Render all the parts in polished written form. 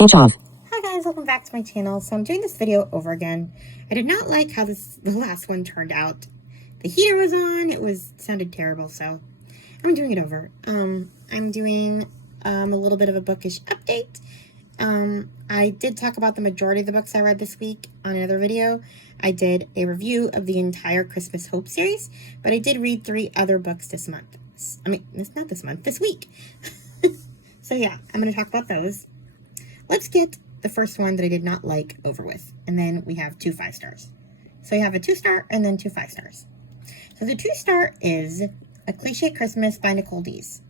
Speech off. Hi guys, welcome back to my channel. So I'm doing this video over again. I did not like how the last one turned out. The heater was on, sounded terrible, so I'm doing it over. I'm doing a little bit of a bookish update. I did talk about the majority of the books I read this week on another video. I did a review of the entire Christmas Hope series, but I did read 3 other books this month. I mean, it's not this month, this week. So yeah, I'm going to talk about those. Let's get the first one that I did not like over with, and then we have 2 5-stars. So you have a 2-star and then 2 5-stars. So the 2-star is A Cliche Christmas by Nicole Dees.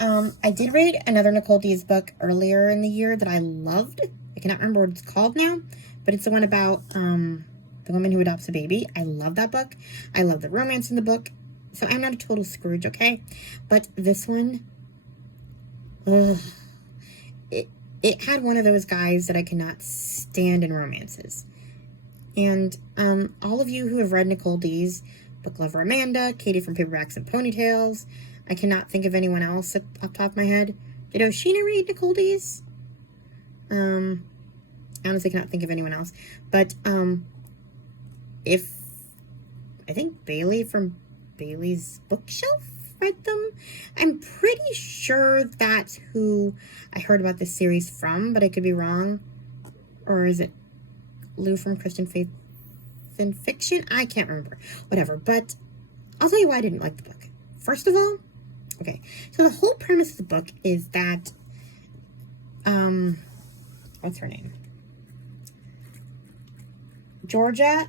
I did read another Nicole Dees book earlier in the year that I loved. I cannot remember what it's called now, but it's the one about the woman who adopts a baby. I love that book. I love the romance in the book. So I'm not a total Scrooge, okay? But this one, it had one of those guys that I cannot stand in romances. And all of you who have read Nicole Dees, Book Lover Amanda, Katie from Paperbacks and Ponytails, I cannot think of anyone else off the top of my head. Did Oshina read Nicole Dees? I honestly cannot think of anyone else. But I think Bailey from Bailey's Bookshelf read them. I'm pretty sure that's who I heard about this series from, but I could be wrong. Or is it Lou from Christian Faith and Fiction? I can't remember. Whatever. But I'll tell you why I didn't like the book. First of all, okay, so the whole premise of the book is that, what's her name? Georgia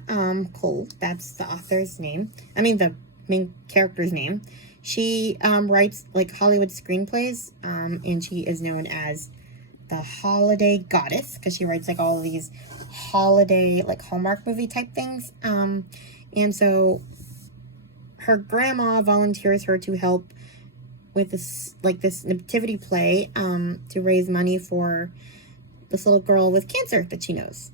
Cole, that's the author's name. I mean, the main character's name. She writes, like, Hollywood screenplays, and she is known as the Holiday Goddess, because she writes, like, all of these holiday, like, Hallmark movie type things. And so her grandma volunteers her to help with this, like, this nativity play, to raise money for this little girl with cancer that she knows.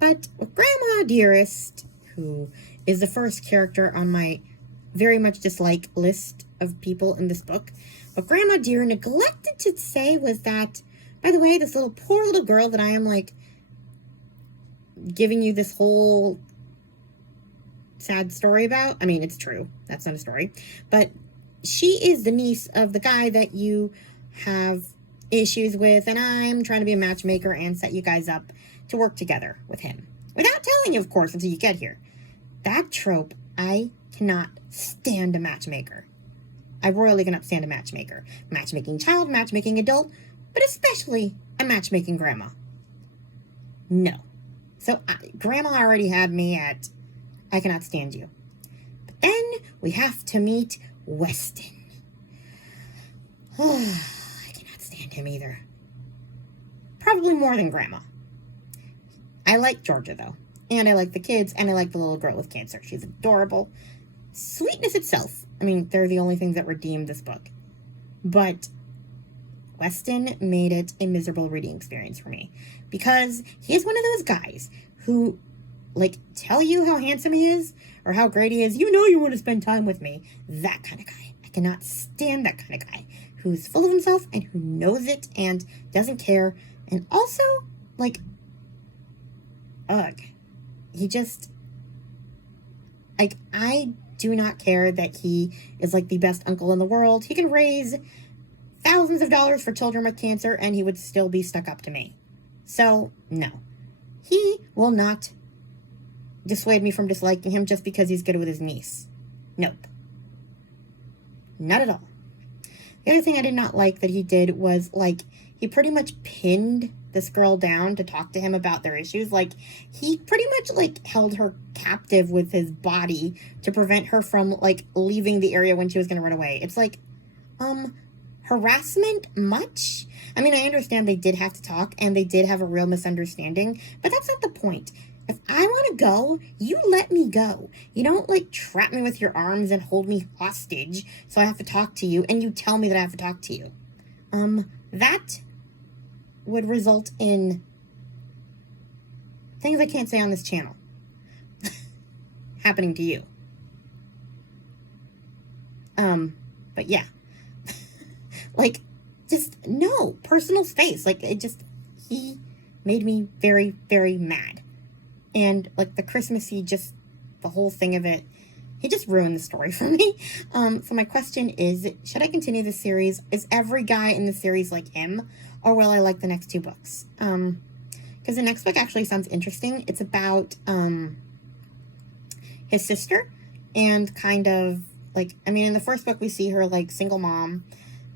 But with Grandma Dearest, who is the first character on my very much dislike list of people in this book, but Grandma Dear neglected to say was that, by the way, this poor little girl that I am, like, giving you this whole sad story about, I mean, it's true, that's not a story, but she is the niece of the guy that you have issues with, and I'm trying to be a matchmaker and set you guys up to work together with him. Without telling you, of course, until you get here. That trope, I cannot stand a matchmaker. I royally cannot stand a matchmaker. Matchmaking child, matchmaking adult, but especially a matchmaking grandma. No. So, Grandma already had me at, I cannot stand you. But then we have to meet Weston. Oh, I cannot stand him either. Probably more than Grandma. I like Georgia, though. And I like the kids, and I like the little girl with cancer. She's adorable. Sweetness itself. I mean, they're the only things that redeem this book. But Weston made it a miserable reading experience for me. Because he is one of those guys who, like, tell you how handsome he is, or how great he is. You know you want to spend time with me. That kind of guy. I cannot stand that kind of guy. Who's full of himself, and who knows it, and doesn't care. And also, like, ugh. He just, like, I do not care that he is, like, the best uncle in the world. He can raise thousands of dollars for children with cancer, and he would still be stuck up to me. So, no. He will not dissuade me from disliking him just because he's good with his niece. Nope. Not at all. The other thing I did not like that he did was, like, he pretty much pinned this girl down to talk to him about their issues. Like, he pretty much, like, held her captive with his body to prevent her from, like, leaving the area when she was going to run away. It's like, harassment much? I mean, I understand they did have to talk, and they did have a real misunderstanding, but that's not the point. If I want to go, you let me go. You don't, like, trap me with your arms and hold me hostage so I have to talk to you, and you tell me that I have to talk to you. That would result in things I can't say on this channel happening to you. But yeah. Like, just, no, personal space. Like, it just, made me very, very mad. And, like, the Christmassy, just the whole thing of it, he just ruined the story for me. So my question is, should I continue the series? Is every guy in the series like him? Or will I like the next 2 books? Because the next book actually sounds interesting. It's about his sister. And kind of, like, I mean, in the first book we see her, like, single mom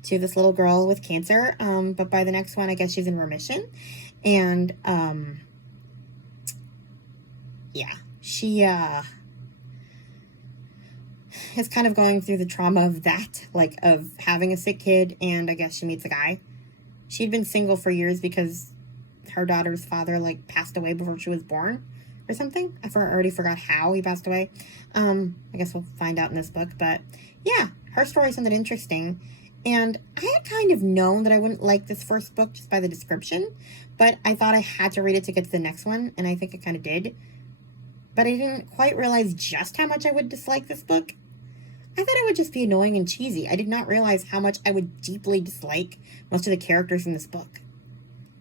to this little girl with cancer. But by the next one, I guess she's in remission. And, yeah, she, is kind of going through the trauma of that, like, of having a sick kid, and I guess she meets a guy. She'd been single for years because her daughter's father, like, passed away before she was born or something. Already forgot how he passed away. I guess we'll find out in this book, but yeah, her story sounded interesting, and I had kind of known that I wouldn't like this first book just by the description, but I thought I had to read it to get to the next one, and I think I kind of did, but I didn't quite realize just how much I would dislike this book. I thought it would just be annoying and cheesy. I did not realize how much I would deeply dislike most of the characters in this book.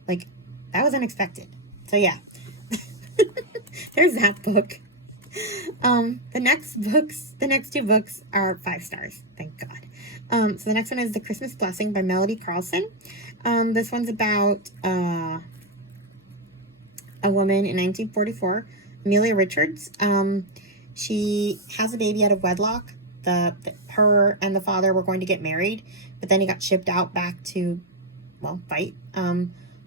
Like, that was unexpected. So yeah, there's that book. The next 2 books are 5 stars. Thank God. So the next one is The Christmas Blessing by Melody Carlson. This one's about a woman in 1944, Amelia Richards. She has a baby out of wedlock. Her and the father were going to get married, but then he got shipped out back to, well, fight,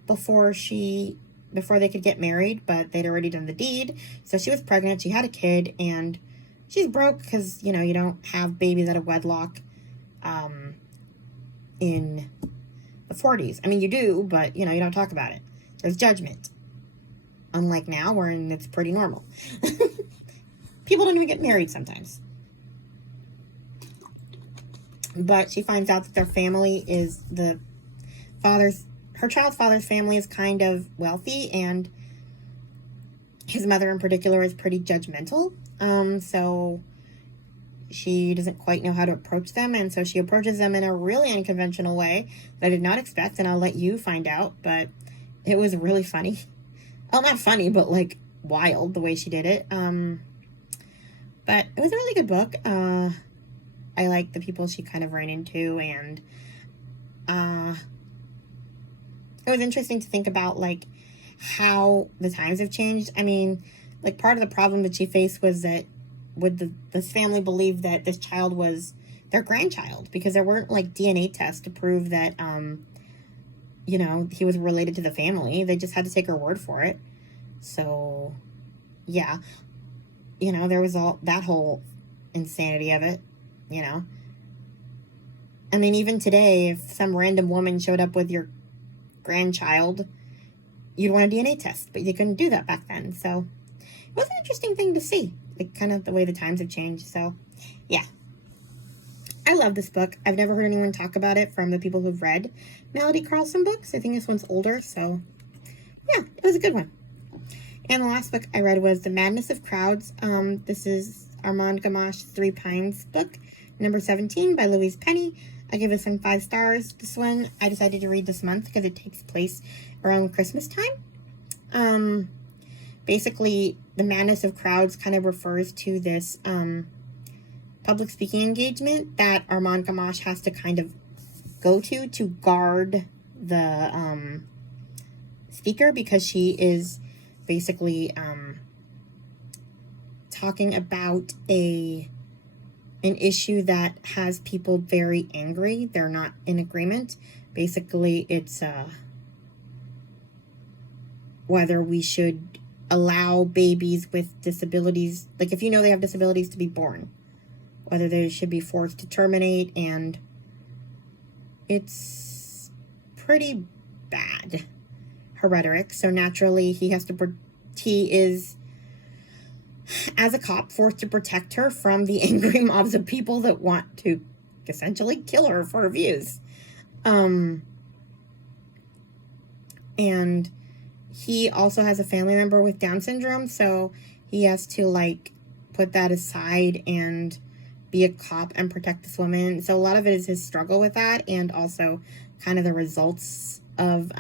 before they could get married, but they'd already done the deed. So she was pregnant, she had a kid, and she's broke because, you know, you don't have babies out of wedlock, in the 40s. I mean, you do, but, you know, you don't talk about it. There's judgment. Unlike now, where it's pretty normal. People don't even get married sometimes. But she finds out that their family is her child's father's family is kind of wealthy, and his mother in particular is pretty judgmental. So she doesn't quite know how to approach them, and so she approaches them in a really unconventional way that I did not expect, and I'll let you find out, but it was really funny. Well, not funny, but, like, wild the way she did it. But it was a really good book. I like the people she kind of ran into, and it was interesting to think about, like, how the times have changed. I mean, like, part of the problem that she faced was that this family believed that this child was their grandchild, because there weren't, like, DNA tests to prove that, you know, he was related to the family. They just had to take her word for it. So, yeah, you know, there was all that whole insanity of it. You know, I mean, even today, if some random woman showed up with your grandchild, you'd want a DNA test, but you couldn't do that back then. So it was an interesting thing to see, like, kind of the way the times have changed. So yeah, I love this book. I've never heard anyone talk about it from the people who've read Melody Carlson books. I think this one's older, so yeah, it was a good one. And the last book I read was The Madness of Crowds. This is Armand Gamash's 3 Pines book, number 17 by Louise Penny. I give this one 5 stars. This one I decided to read this month because it takes place around Christmas time. Basically, The Madness of Crowds kind of refers to this public speaking engagement that Armand Gamache has to kind of go to guard the speaker, because she is basically talking about an issue that has people very angry. They're not in agreement. Basically, it's whether we should allow babies with disabilities, like, if you know they have disabilities, to be born, whether they should be forced to terminate, and it's pretty bad, her rhetoric. So naturally, he is, as a cop, forced to protect her from the angry mobs of people that want to essentially kill her for her views. And he also has a family member with Down syndrome, so he has to, like, put that aside and be a cop and protect this woman. So a lot of it is his struggle with that, and also kind of the results of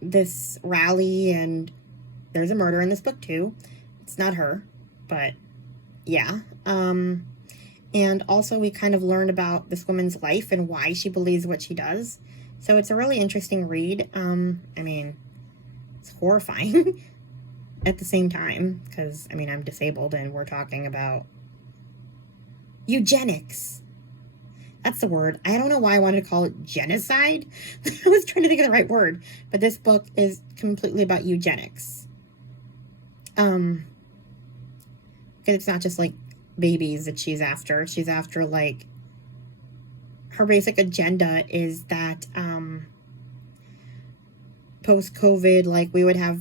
this rally, and there's a murder in this book too. It's not her, but yeah. And also we kind of learn about this woman's life and why she believes what she does. So it's a really interesting read. I mean, it's horrifying at the same time, because, I mean, I'm disabled and we're talking about eugenics. That's the word. I don't know why I wanted to call it genocide. I was trying to think of the right word. But this book is completely about eugenics. Because it's not just, like, babies that she's after. She's after, like, her basic agenda is that post-COVID, like, we would have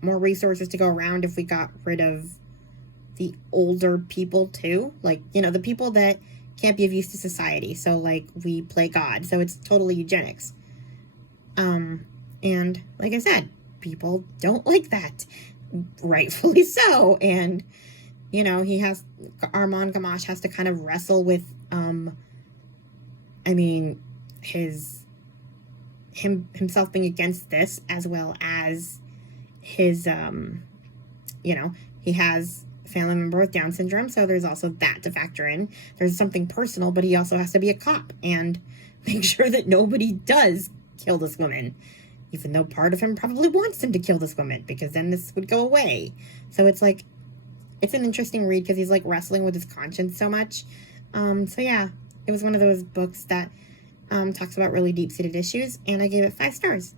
more resources to go around if we got rid of the older people too. Like, you know, the people that can't be of use to society. So, like, we play God. So it's totally eugenics. And like I said, people don't like that. Rightfully so. And, you know, Armand Gamache has to kind of wrestle with, I mean, himself being against this, as well as his, you know, he has a family member with Down syndrome, so there's also that to factor in. There's something personal, but he also has to be a cop and make sure that nobody does kill this woman, even though part of him probably wants him to kill this woman, because then this would go away. So it's like, it's an interesting read because he's like wrestling with his conscience so much. So yeah, it was one of those books that talks about really deep-seated issues, and I gave it 5 stars.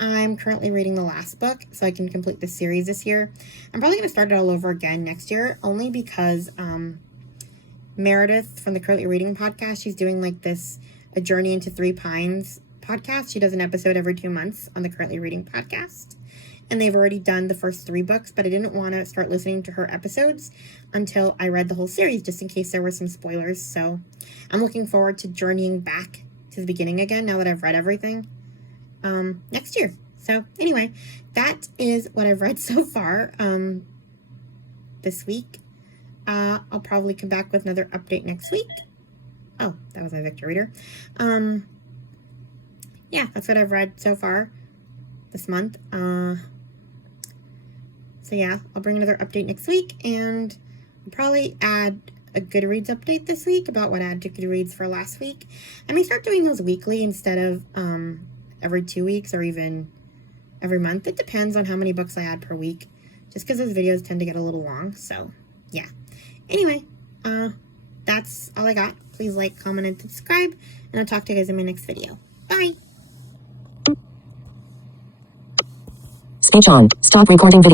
I'm currently reading the last book, so I can complete the series this year. I'm probably going to start it all over again next year, only because Meredith from the Currently Reading podcast, she's doing like this A Journey into Three Pines podcast. She does an episode every 2 months on the Currently Reading podcast. And they've already done the first 3 books, but I didn't want to start listening to her episodes until I read the whole series, just in case there were some spoilers. So I'm looking forward to journeying back to the beginning again, now that I've read everything, next year. So anyway, that is what I've read so far, this week. I'll probably come back with another update next week. Oh, that was my Victor reader. Yeah, that's what I've read so far this month. So yeah, I'll bring another update next week, and I'll probably add a Goodreads update this week about what I added to Goodreads for last week. I may start doing those weekly instead of every 2 weeks or even every month. It depends on how many books I add per week, just because those videos tend to get a little long. So yeah. Anyway, that's all I got. Please like, comment, and subscribe, and I'll talk to you guys in my next video. Bye. Speech on. Stop recording video.